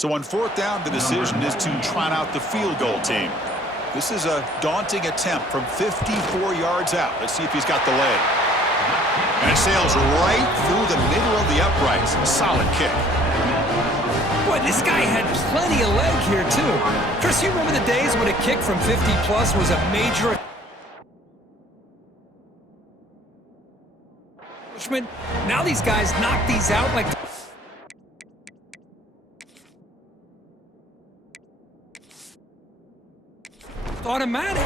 So on fourth down, the decision is to trot out the field goal team. This is a daunting attempt from 54 yards out. Let's see if he's got the leg. And it sails right through the middle of the uprights. A solid kick. Boy, this guy had plenty of leg here, too. Chris, you remember the days when a kick from 50-plus was a major accomplishment? Now these guys knock these out like... automatic.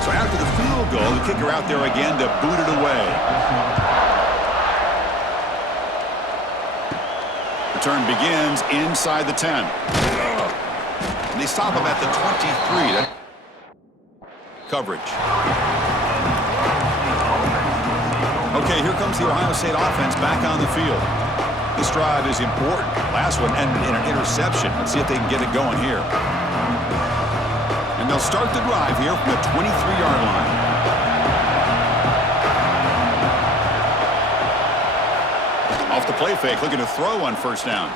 So after the field goal, the kicker out there again to boot it away. Return begins inside the 10. And they stop him at the 23. Coverage. Okay, here comes the Ohio State offense back on the field. This drive is important. Last one ended in an interception. Let's see if they can get it going here. And they'll start the drive here from the 23-yard line. Off the play fake, looking to throw on first down.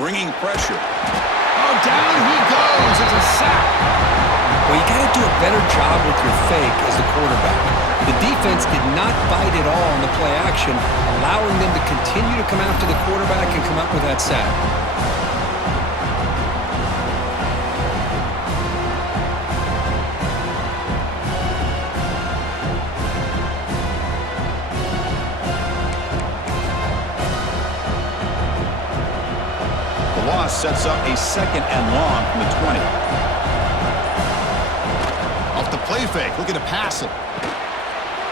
Bringing pressure. Oh, down he goes. It's a sack. Well, you got to do a better job with your fake as the quarterback. The defense did not bite at all on the play action, allowing them to continue to come after the quarterback and come up with that sack. The loss sets up a 2nd and long from the 20. Off the play fake, looking to pass it.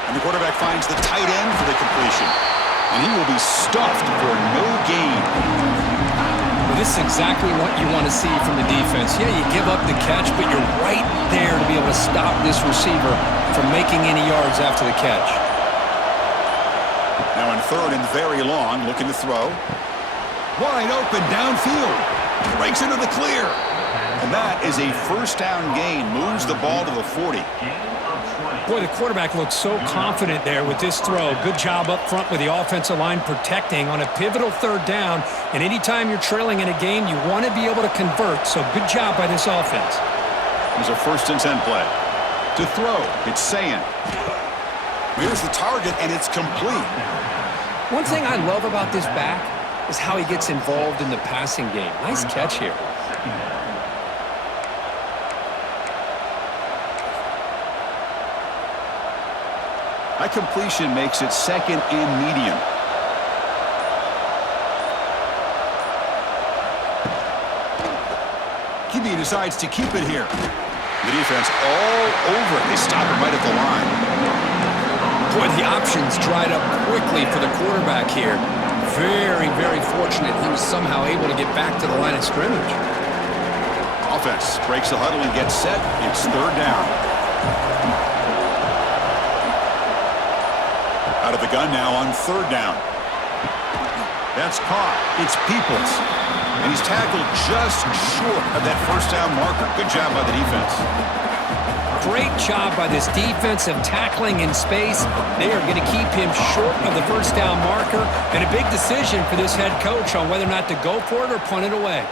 And the quarterback finds the tight end for the completion. And he will be stuffed for no gain. Well, this is exactly what you want to see from the defense. Yeah, you give up the catch, but you're right there to be able to stop this receiver from making any yards after the catch. Now in 3rd and very long, looking to throw. Wide open downfield. Breaks into the clear. And that is a first down gain. Moves the ball to the 40. Boy, the quarterback looks so confident there with this throw. Good job up front with the offensive line protecting on a pivotal 3rd down. And anytime you're trailing in a game, you want to be able to convert. So good job by this offense. Here's a 1st and 10 play. To throw, it's Sayan. Here's the target, and it's complete. One thing I love about this back is how he gets involved in the passing game. Nice catch here. That completion makes it 2nd and medium. QB decides to keep it here. The defense all over it. They stop it right at the line. Boy, the options dried up quickly for the quarterback here. Very, very fortunate he was somehow able to get back to the line of scrimmage. Offense breaks the huddle and gets set. It's 3rd down. Out of the gun now on 3rd down. That's caught. It's Peoples. And he's tackled just short of that first down marker. Good job by the defense. Great job by this defensive tackling in space. They are going to keep him short of the first down marker. And a big decision for this head coach on whether or not to go for it or punt it away.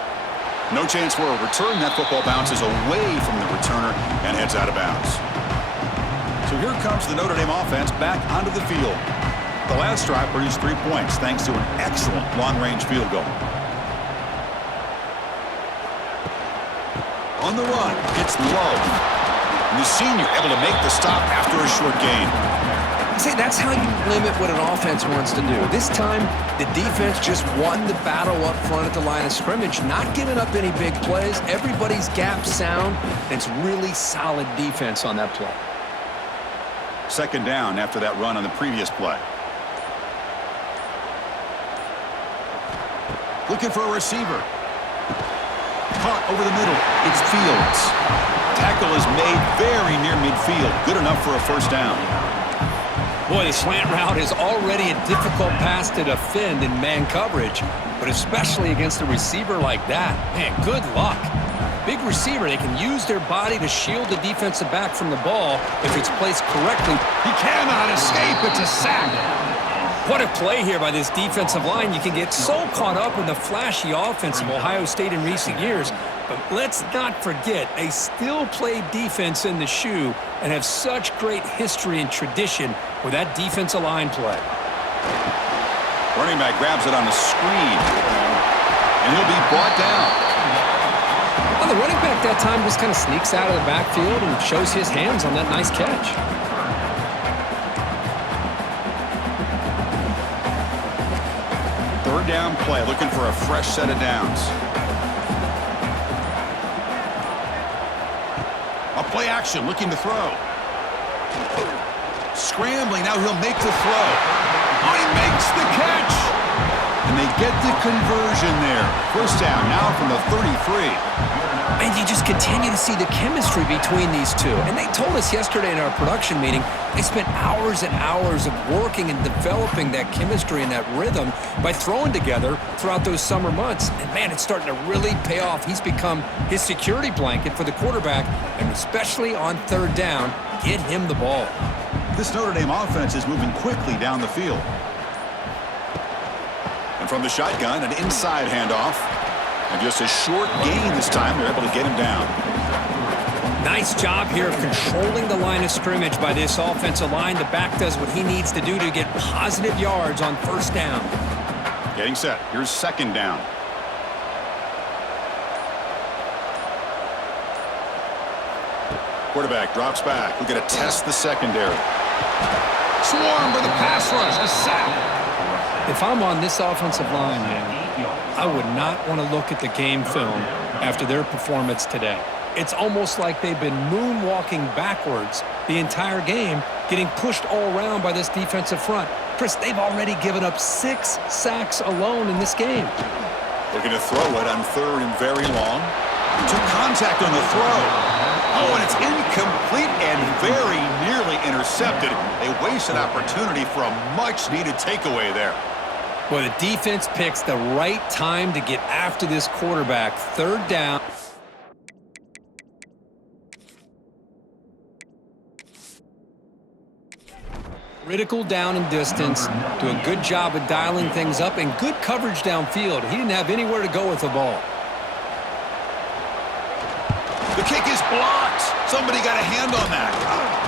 No chance for a return. That football bounces away from the returner and heads out of bounds. So here comes the Notre Dame offense back onto the field. The last drive produced 3 points thanks to an excellent long-range field goal. On the run, it's Love. And the senior able to make the stop after a short gain. See, that's how you limit what an offense wants to do. This time, the defense just won the battle up front at the line of scrimmage, not giving up any big plays. Everybody's gap sound, and it's really solid defense on that play. 2nd down after that run on the previous play. Looking for a receiver. Caught over the middle. It's Fields. Tackle is made very near midfield. Good enough for a first down. Boy, the slant route is already a difficult pass to defend in man coverage, but especially against a receiver like that. Man, good luck. big receiver. They can use their body to shield the defensive back from the ball if it's placed correctly. He cannot escape. It's a sack. What a play here by this defensive line. You can get so caught up in the flashy offense of Ohio State in recent years, but let's not forget they still play defense in the shoe and have such great history and tradition with that defensive line play. Running back grabs it on the screen, and he'll be brought down. Well, the running back that time just kind of sneaks out of the backfield and shows his hands on that nice catch. Third down play, looking for a fresh set of downs. A play action, looking to throw. Scrambling, now he'll make the throw. Oh, he makes the catch! And they get the conversion there. First down now from the 33. And you just continue to see the chemistry between these two. And they told us yesterday in our production meeting, they spent hours and hours of working and developing that chemistry and that rhythm by throwing together throughout those summer months. And man, it's starting to really pay off. He's become his security blanket for the quarterback, and especially on third down, get him the ball. This Notre Dame offense is moving quickly down the field. And from the shotgun, an inside handoff. And just a short gain this time. They're able to get him down. Nice job here of controlling the line of scrimmage by this offensive line. The back does what he needs to do to get positive yards on first down. Getting set. Here's second down. Quarterback drops back. We're going to test the secondary. Swarm for the pass rush. A sack. If I'm on this offensive line, man, I would not want to look at the game film after their performance today. It's almost like they've been moonwalking backwards the entire game, getting pushed all around by this defensive front. Chris, they've already given up 6 sacks alone in this game. Looking to throw it on third and very long. Took contact on the throw. Oh, and it's incomplete and very nearly intercepted. A wasted opportunity for a much-needed takeaway there. Well, the defense picks the right time to get after this quarterback. Third down. Critical down and distance. Do a good job of dialing things up and good coverage downfield. He didn't have anywhere to go with the ball. The kick is blocked. Somebody got a hand on that.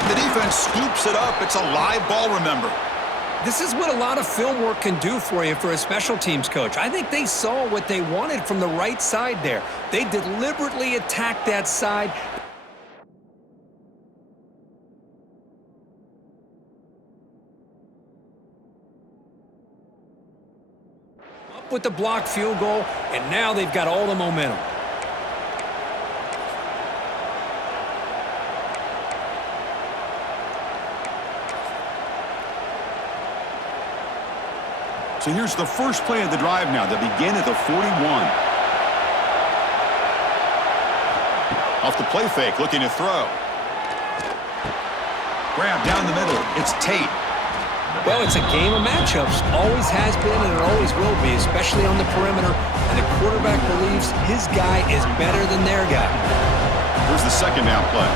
The defense scoops it up. It's a live ball, remember. This is what a lot of film work can do for you for a special teams coach. I think they saw what they wanted from the right side there. They deliberately attacked that side. Up with the blocked field goal, and now they've got all the momentum. So here's the first play of the drive now. They begin at the 41. Off the play fake, looking to throw. Grab down the middle. It's Tate. Well, it's a game of matchups. Always has been and it always will be, especially on the perimeter. And the quarterback believes his guy is better than their guy. Here's the second down play.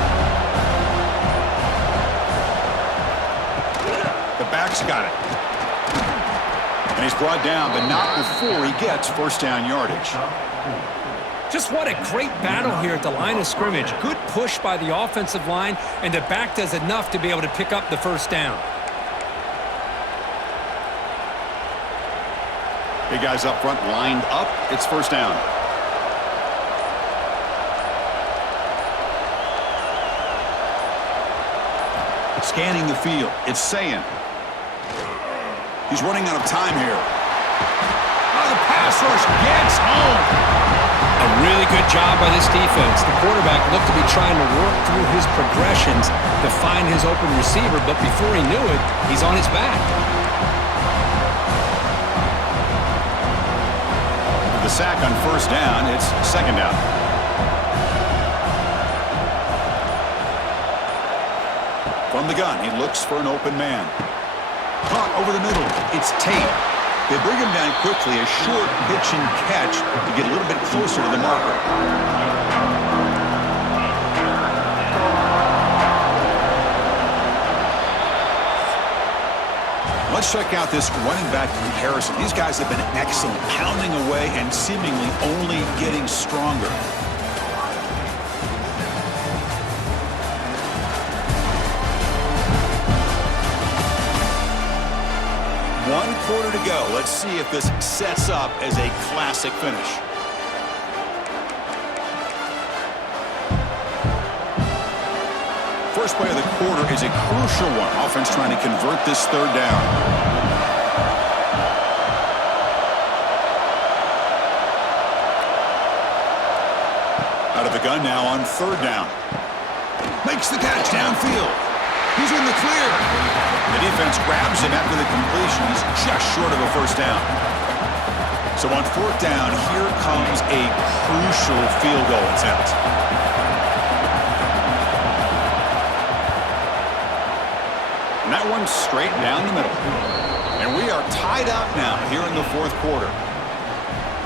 The back's got it. And he's brought down, but not before he gets first down yardage. Just what a great battle here at the line of scrimmage. Good push by the offensive line, and the back does enough to be able to pick up the first down. Big guys up front lined up. It's first down. Scanning the field. It's Sayin. He's running out of time here. Oh, the pass rush gets home. A really good job by this defense. The quarterback looked to be trying to work through his progressions to find his open receiver, but before he knew it, he's on his back. With the sack on first down, it's second down. From the gun, he looks for an open man. Caught over the middle. It's Tate. They bring him down quickly, a short pitch and catch to get a little bit closer to the marker. Let's check out this running back comparison. These guys have been excellent, pounding away and seemingly only getting stronger. One quarter to go. Let's see if this sets up as a classic finish. First play of the quarter is a crucial one. Offense trying to convert this third down. Out of the gun now on third down. Makes the catch downfield. He's in the clear. The defense grabs him after the completion. He's just short of a first down. So on fourth down, here comes a crucial field goal attempt. And that one's straight down the middle. And we are tied up now here in the fourth quarter.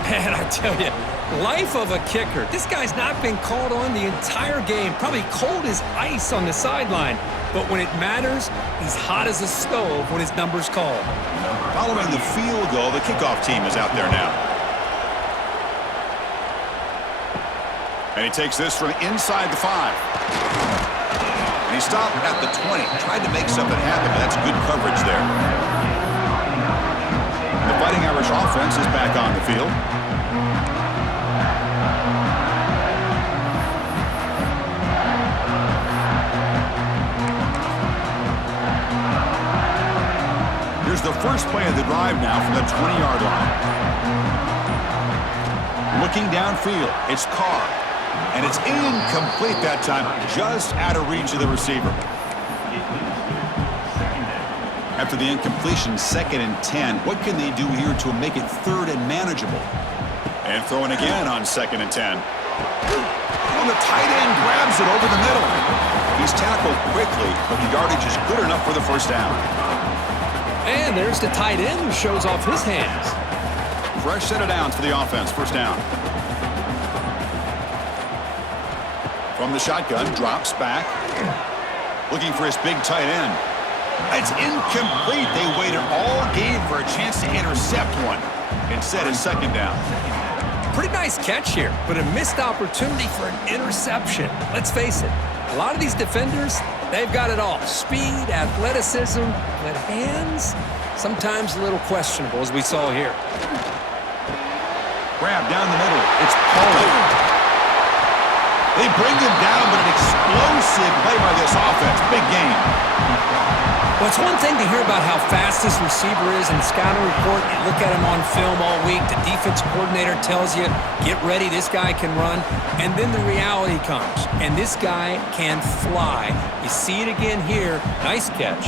Man, I tell you, life of a kicker. This guy's not been called on the entire game. Probably cold as ice on the sideline. But when it matters, he's hot as a stove when his number's called. Following the field goal, the kickoff team is out there now. And he takes this from inside the 5. And he stopped at the 20. Tried to make something happen, but that's good coverage there. The Fighting Irish offense is back on the field. Here's the first play of the drive now from the 20-yard line. Looking downfield, it's Carr. And it's incomplete that time, just out of reach of the receiver. After the incompletion, 2nd and 10. What can they do here to make it 3rd and manageable? And throwing again on 2nd and 10. And the tight end grabs it over the middle. He's tackled quickly, but the yardage is good enough for the first down. And there's the tight end who shows off his hands. Fresh set of downs for the offense. First down. From the shotgun, drops back. Looking for his big tight end. It's incomplete. They waited all game for a chance to intercept one. Instead, it's 2nd down. Pretty nice catch here, but a missed opportunity for an interception. Let's face it, a lot of these defenders, they've got it all. Speed, athleticism, but hands, sometimes a little questionable, as we saw here. Grab down the middle. It's Pauly. They bring him down, but an explosive play by this offense. Big game. Well, it's one thing to hear about how fast this receiver is in the scouting report. You look at him on film all week. The defense coordinator tells you, get ready, this guy can run. And then the reality comes, and this guy can fly. You see it again here. Nice catch.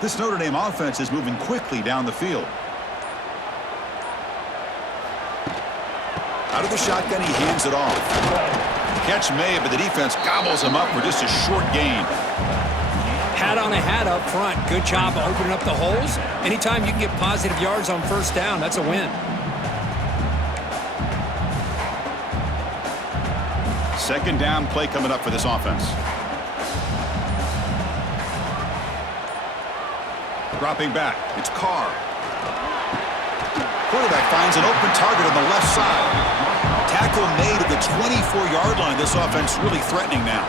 This Notre Dame offense is moving quickly down the field. Out of the shotgun, he hands it off. Catch made, but the defense gobbles him up for just a short gain. Hat on a hat up front. Good job of opening up the holes. Anytime you can get positive yards on first down, that's a win. 2nd down play coming up for this offense. Dropping back, it's Carr. Quarterback finds an open target on the left side. Tackle made at the 24-yard line. This offense really threatening now.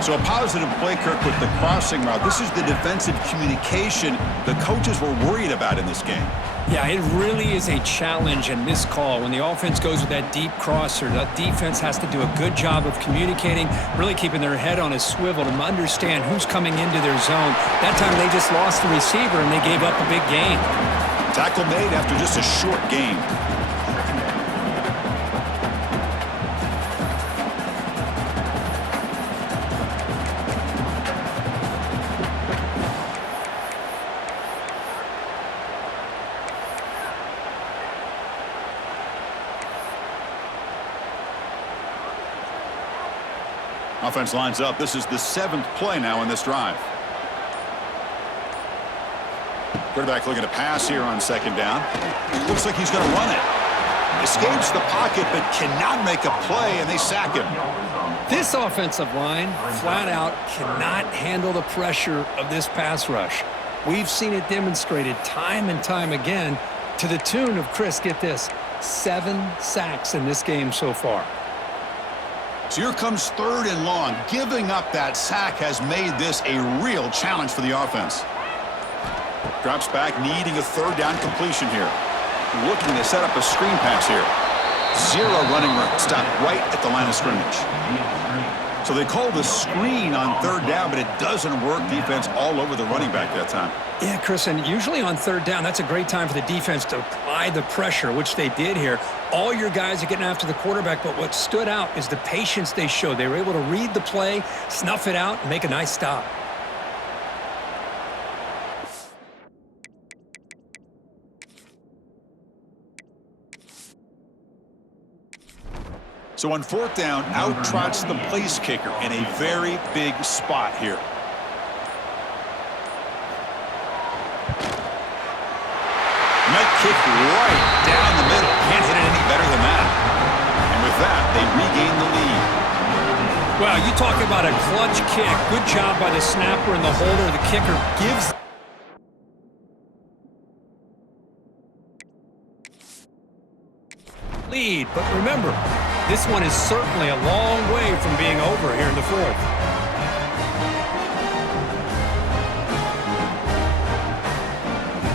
So a positive play, Kirk, with the crossing route. This is the defensive communication the coaches were worried about in this game. Yeah, it really is a challenge in this call. When the offense goes with that deep crosser, the defense has to do a good job of communicating, really keeping their head on a swivel to understand who's coming into their zone. That time they just lost the receiver and they gave up a big gain. Tackle made after just a short gain. Offense lines up. This is the 7th play now in this drive. Quarterback looking to pass here on second down. Looks like he's going to run it. Escapes the pocket, but cannot make a play, and they sack him. This offensive line, flat out, cannot handle the pressure of this pass rush. We've seen it demonstrated time and time again to the tune of, Chris, get this, 7 sacks in this game so far. So here comes 3rd and long. Giving up that sack has made this a real challenge for the offense. Drops back, needing a 3rd down completion here. Looking to set up a screen pass here. 0 running room. Stopped right at the line of scrimmage. So they call the screen on 3rd down, but it doesn't work. Defense all over the running back that time. Yeah, Chris, and usually on 3rd down, that's a great time for the defense to apply the pressure, which they did here. All your guys are getting after the quarterback, but what stood out is the patience they showed. They were able to read the play, snuff it out, and make a nice stop. So on 4th down, out trots the place kicker in a very big spot here. Might kick right down the middle. Can't hit it any better than that. And with that, they regain the lead. Well, you talk about a clutch kick. Good job by the snapper and the holder. The kicker gives lead. But remember, this one is certainly a long way from being over here in the 4th.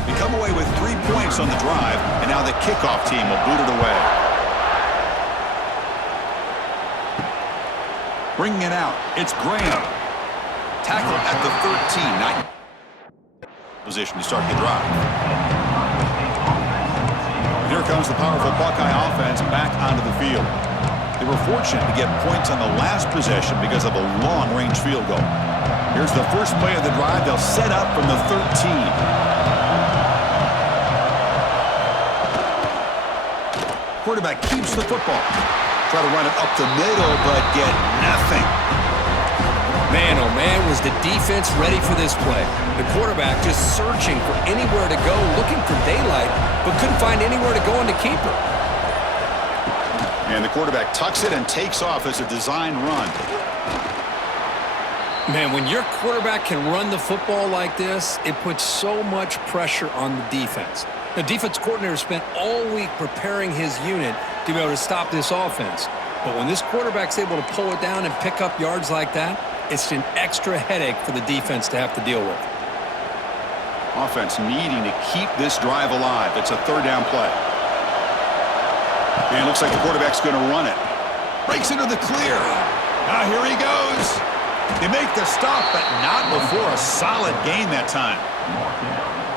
They come away with 3 points on the drive, and now the kickoff team will boot it away. Bringing it out, it's Graham. Tackle at the 13. Not position to start the drive. And here comes the powerful Buckeye offense back onto the field. They were fortunate to get points on the last possession because of a long-range field goal. Here's the first play of the drive. They'll set up from the 13. Quarterback keeps the football. Try to run it up the middle, but get nothing. Man, oh man, was the defense ready for this play. The quarterback just searching for anywhere to go, looking for daylight, but couldn't find anywhere to go on the keeper. And the quarterback tucks it and takes off as a design run. Man, when your quarterback can run the football like this, it puts so much pressure on the defense. The defense coordinator spent all week preparing his unit to be able to stop this offense. But when this quarterback's able to pull it down and pick up yards like that, it's an extra headache for the defense to have to deal with. Offense needing to keep this drive alive. It's a 3rd down play. And it looks like the quarterback's going to run it. Breaks into the clear. Now here he goes. They make the stop, but not before a solid gain that time.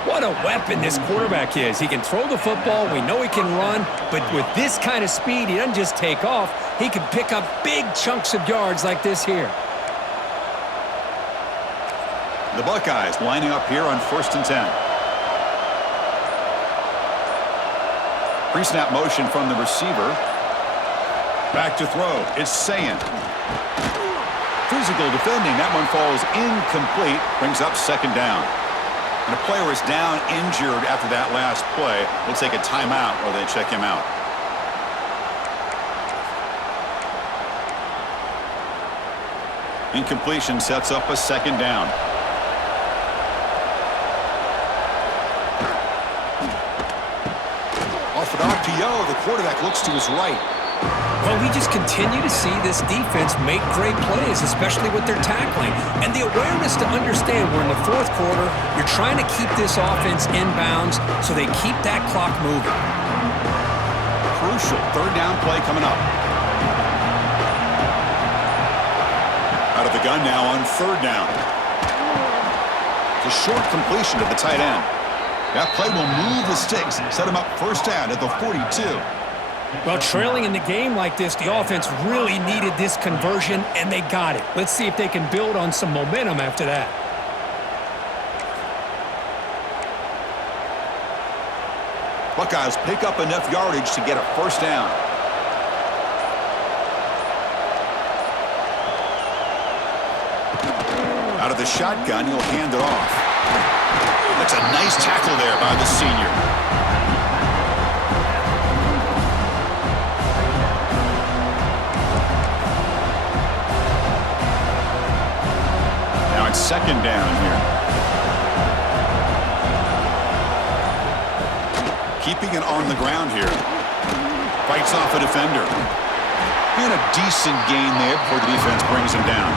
What a weapon this quarterback is. He can throw the football. We know he can run. But with this kind of speed, he doesn't just take off. He can pick up big chunks of yards like this here. The Buckeyes lining up here on 1st and 10. Pre-snap motion from the receiver. Back to throw. It's Sayin. Physical defending. That one falls incomplete. Brings up 2nd down. And a player is down injured after that last play. We'll take a timeout while they check him out. Incompletion sets up a 2nd down. Off an RPO, the quarterback looks to his right. Well, we just continue to see this defense make great plays, especially with their tackling. And the awareness to understand we're in the 4th quarter, you're trying to keep this offense in bounds so they keep that clock moving. Crucial 3rd down play coming up. Out of the gun now on 3rd down. It's a short completion to the tight end. That play will move the sticks, set him up 1st down at the 42. Well, trailing in the game like this, the offense really needed this conversion, and they got it. Let's see if they can build on some momentum after that. Buckeyes pick up enough yardage to get a 1st down. Out of the shotgun, he'll hand it off. That's a nice tackle there by the senior. Now it's second down here. Keeping it on the ground here. Fights off a defender. And a decent gain there before the defense brings him down.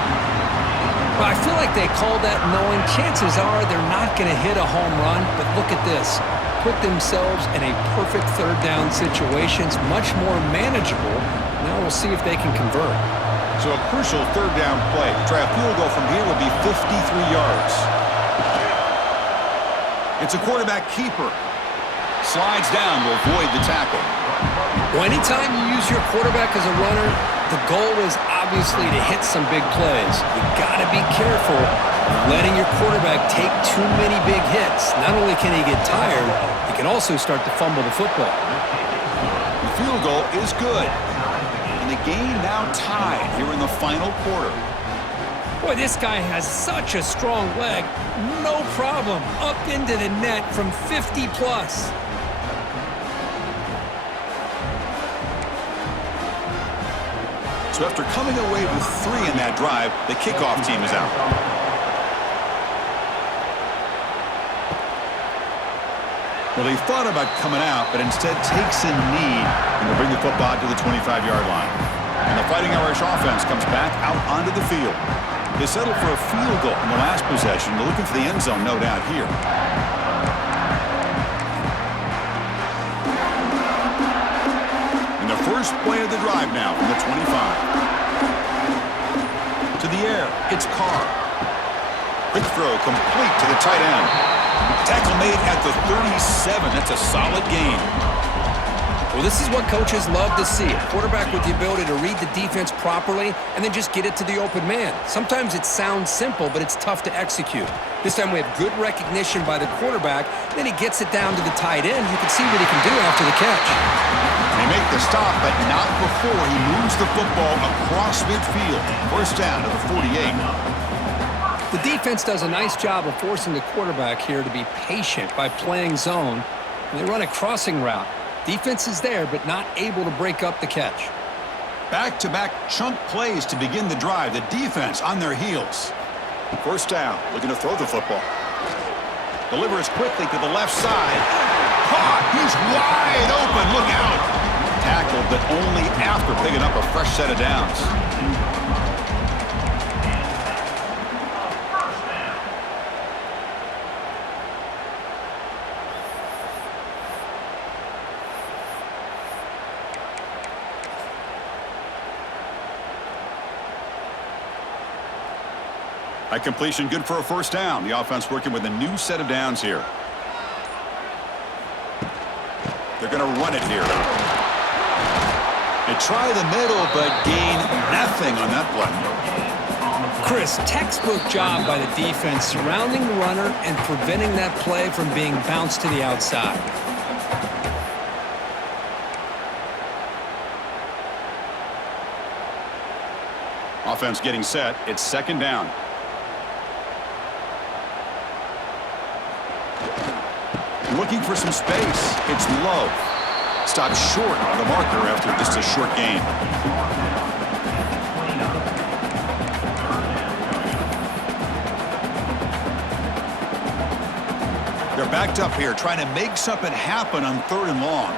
Well, I feel like they called that knowing chances are they're not going to hit a home run, but look at this. Put themselves in a perfect third down situation. It's much more manageable. Now we'll see if they can convert. So a crucial third down play. Try a field goal from here would be 53 yards. It's a quarterback keeper. Slides down to avoid the tackle. Well, anytime you use your quarterback as a runner, the goal is obviously to hit some big plays. You got to be careful of letting your quarterback take too many big hits. Not only can he get tired, he can also start to fumble the football. The field goal is good. And the game now tied here in the final quarter. Boy, this guy has such a strong leg. No problem. Up into the net from 50 plus. So after coming away with 3 in that drive, the kickoff team is out. Well, they thought about coming out, but instead takes a knee and will bring the football to the 25-yard line. And the Fighting Irish offense comes back out onto the field. They settled for a field goal in the last possession. They're looking for the end zone, no doubt, here. And the first play of the drive now from the 25. To the air, it's Carr. Quick throw complete to the tight end. Tackle made at the 37. That's a solid gain. Well, this is what coaches love to see. A quarterback with the ability to read the defense properly and then just get it to the open man. Sometimes it sounds simple, but it's tough to execute. This time we have good recognition by the quarterback. Then he gets it down to the tight end. You can see what he can do after the catch. They make the stop, but not before he moves the football across midfield. First down to the 48. The defense does a nice job of forcing the quarterback here to be patient by playing zone. And they run a crossing route. Defense is there, but not able to break up the catch. Back-to-back chunk plays to begin the drive. The defense on their heels. First down, looking to throw the football. Delivers quickly to the left side. Caught! He's wide open. Look out! Tackled, but only after picking up a fresh set of downs. At completion, good for a first down. The offense working with a new set of downs here. They're going to run it here. They try the middle, but gain nothing on that play. Chris, textbook job by the defense surrounding the runner and preventing that play from being bounced to the outside. Offense getting set. It's second down. Looking for some space. It's low. Stopped short of the marker after just a short gain. They're backed up here trying to make something happen on 3rd and long.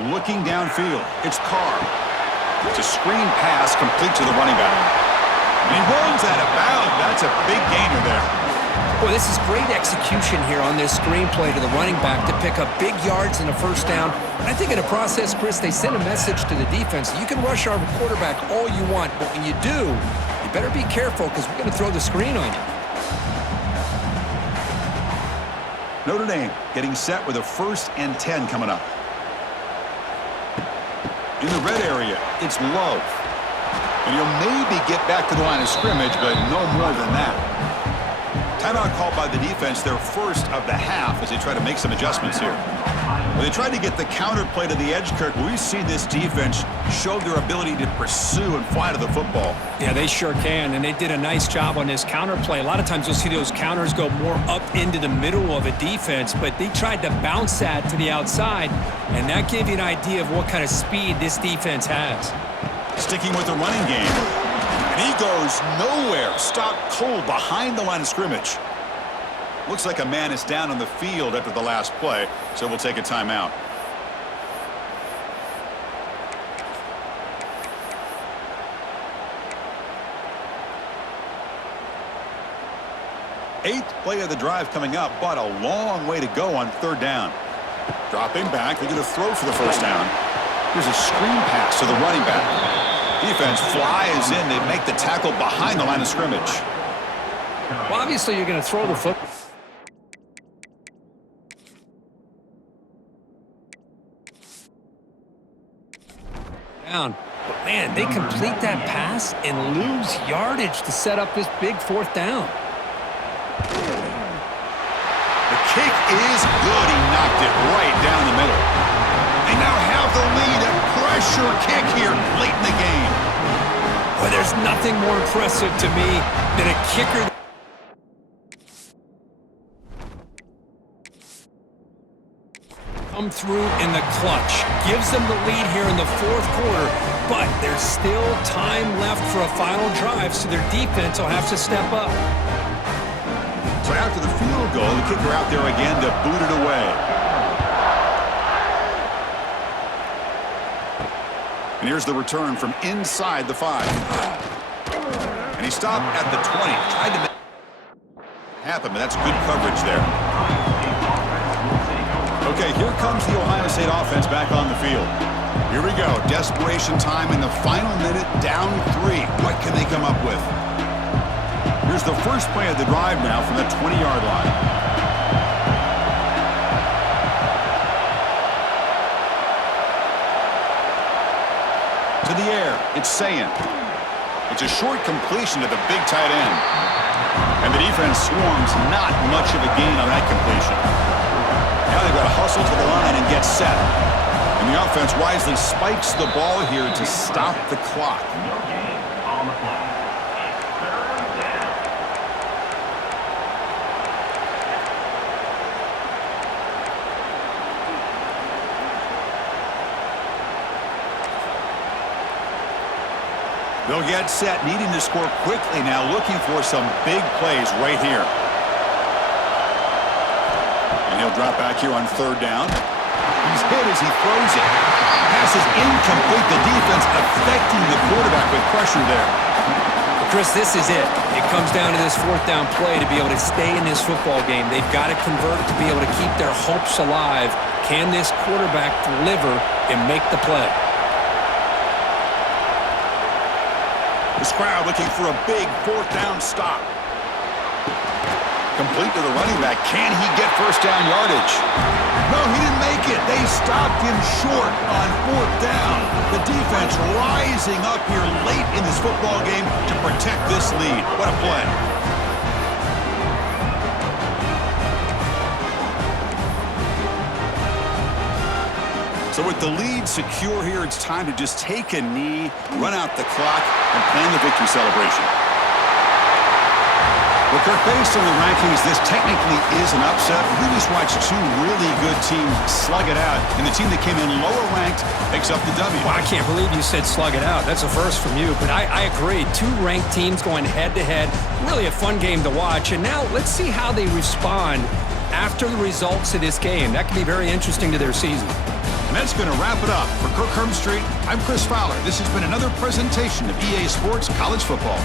Looking downfield, it's Carr. It's a screen pass complete to the running back. And he runs out of bounds. That's a big gainer there. Boy, this is great execution here on this screenplay to the running back to pick up big yards in a first down. And I think in the process, Chris, they send a message to the defense. You can rush our quarterback all you want, but when you do, you better be careful because we're going to throw the screen on you. Notre Dame getting set with a 1st and 10 coming up. In the red area, it's Love. And he'll maybe get back to the line of scrimmage, but no more than that. Timeout called by the defense, their first of the half, as they try to make some adjustments here. Well, they tried to get the counter play to the edge, Kirk. We've seen this defense show their ability to pursue and fly to the football. Yeah, they sure can, and they did a nice job on this counter play. A lot of times you'll see those counters go more up into the middle of a defense, but they tried to bounce that to the outside, and that gave you an idea of what kind of speed this defense has. Sticking with the running game. And he goes nowhere. Stopped cold behind the line of scrimmage. Looks like a man is down on the field after the last play, so we'll take a timeout. Eighth play of the drive coming up, but a long way to go on third down. Dropping back, they're going to throw for the first down. Here's a screen pass to the running back. Defense flies in. They make the tackle behind the line of scrimmage. Well, obviously you're going to throw the football. Down. But man, they complete that pass and lose yardage to set up this big fourth down. The kick is good. He knocked it right down the middle. They now have the lead. A pressure kick here late in the game. Boy, there's nothing more impressive to me than a kicker come through in the clutch. Gives them the lead here in the fourth quarter, but there's still time left for a final drive, so their defense will have to step up. So after the field goal, the kicker out there again to boot it away. And here's the return from inside the 5. And he stopped at the 20. Tried to make it happen, but that's good coverage there. Okay, here comes the Ohio State offense back on the field. Here we go. Desperation time in the final minute, down 3. What can they come up with? Here's the first play of the drive now from the 20-yard line. To the air, it's Sayin. It's a short completion to the big tight end. And the defense swarms, not much of a gain on that completion. Now they've got to hustle to the line and get set. And the offense wisely spikes the ball here to stop the clock. They'll get set, needing to score quickly now, looking for some big plays right here. And he'll drop back here on third down. He's hit as he throws it. Pass is incomplete. The defense affecting the quarterback with pressure there. Chris, this is it. It comes down to this fourth down play to be able to stay in this football game. They've got to convert to be able to keep their hopes alive. Can this quarterback deliver and make the play? This crowd looking for a big fourth down stop. Complete to the running back. Can he get first down yardage? No, he didn't make it. They stopped him short on fourth down. The defense rising up here late in this football game to protect this lead. What a play. So with the lead secure here, it's time to just take a knee, run out the clock, and plan the victory celebration. Well, Kirk, based on the rankings, this technically is an upset. We just watched two really good teams slug it out, and the team that came in lower ranked picks up the W. Well, I can't believe you said slug it out. That's a first from you, but I agree. Two ranked teams going head-to-head. Really a fun game to watch, and now let's see how they respond after the results of this game. That could be very interesting to their season. And that's going to wrap it up. For Kirk Hermstreet, I'm Chris Fowler. This has been another presentation of EA Sports College Football.